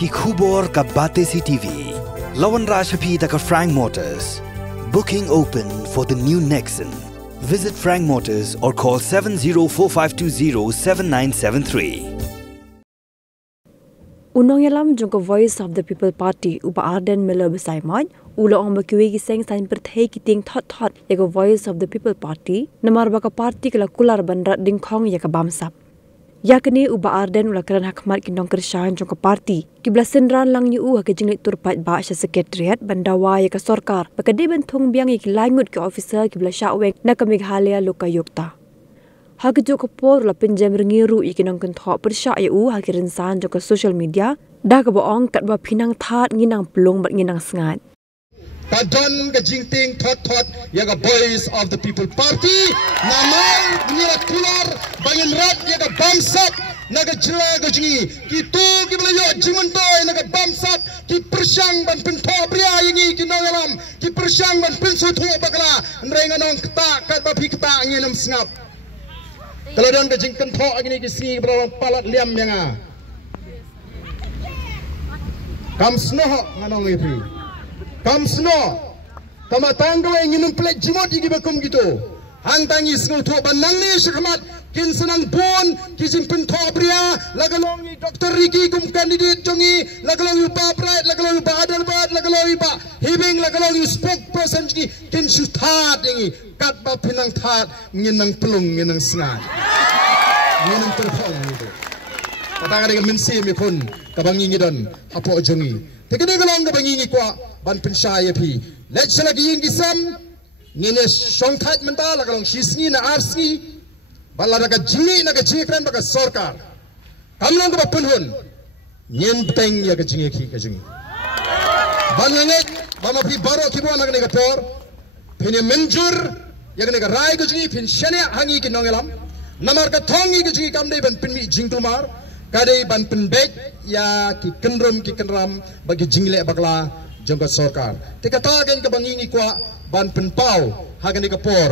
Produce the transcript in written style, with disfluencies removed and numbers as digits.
ki khubor ka bate si TV. Lawan Rashapi da ka Frank Motors. Booking open for the new Nexon. Visit Frank Motors or call 7045207973. Unong yalam jongko Voice of the People Party upa Ardent Miller besai mod ulo ong bakiwi giseng sain perthei kiting Thot yago Voice of the People Party Namarba ka party kala Kular bandrat dingkhong yaka Bamsap. Yakni uba Ardent ula keran hakmat kinong kersyahan jongko party kibla senran lang yu ha ke jinglit turpat ba sya sekretariat bandawa yaka sorkar bakade bentung biang yaki langut ke officer kibla syaweng na ka Meghalaya luka yukta. Hagi joko por la pinjam rengiru ikinong kentho persya yu hagi rinsan joko social media dah ka boong kat ba pinang Thot nginang pelung bat nginang sengat. Kadon ke Jingtieng Thot yaga Voice of the People Party namai ngira Kular bangin rat yaga Bamsap naga jela ke jingi kitu kibla yo jimuntoy naga Bamsap ki persyang ban pintho pria yangi kinogalam ki persyang ban pinsutho bagla nrenganong kta kat ba phikta nginam sngap. Kalau don ke jingken tho agini kisi berang palat liam yanga. Kam sno nganong ipi. Kam sno. Kama tanggal nginum plek jimot igi bakum gitu. Hang tangi sngul tho banang ni syakmat kin senang bon kizim pen tho bria lagalong i Dr. Riki kum candidate jongi lagalong pa pride lagalong pa adalbat lagalong pa hibing lagalong spokesperson ki kin suthat ingi kat ba pinang Thot nginang pelung nginang sengat. Nginang terpong itu. Patang ada mensi mi kun kabangi ngidon apo jongi. Tekene galong kabangi kwa ban pensyaya pi. Let's lagi ing gisam ngine songthat menta lagalong sisni na arsi bala naga jingi naga jingkran baga sorkar. Kamlang ka penhun nyen teng ya ka jingi ki ka jingi. Ban nganget bama pi baro kibo naga nega por pene menjur ya ka nega rai ka jingi pin shane hangi ki nongelam. Namar ka thongi ke jingi kamdei ban pinmi jingtumar kadei ban pinbek ya ki kenram bagi jingle bakla jongka sorkar. Teka tagen ka bangingi kwa ban pinpau hagani ka por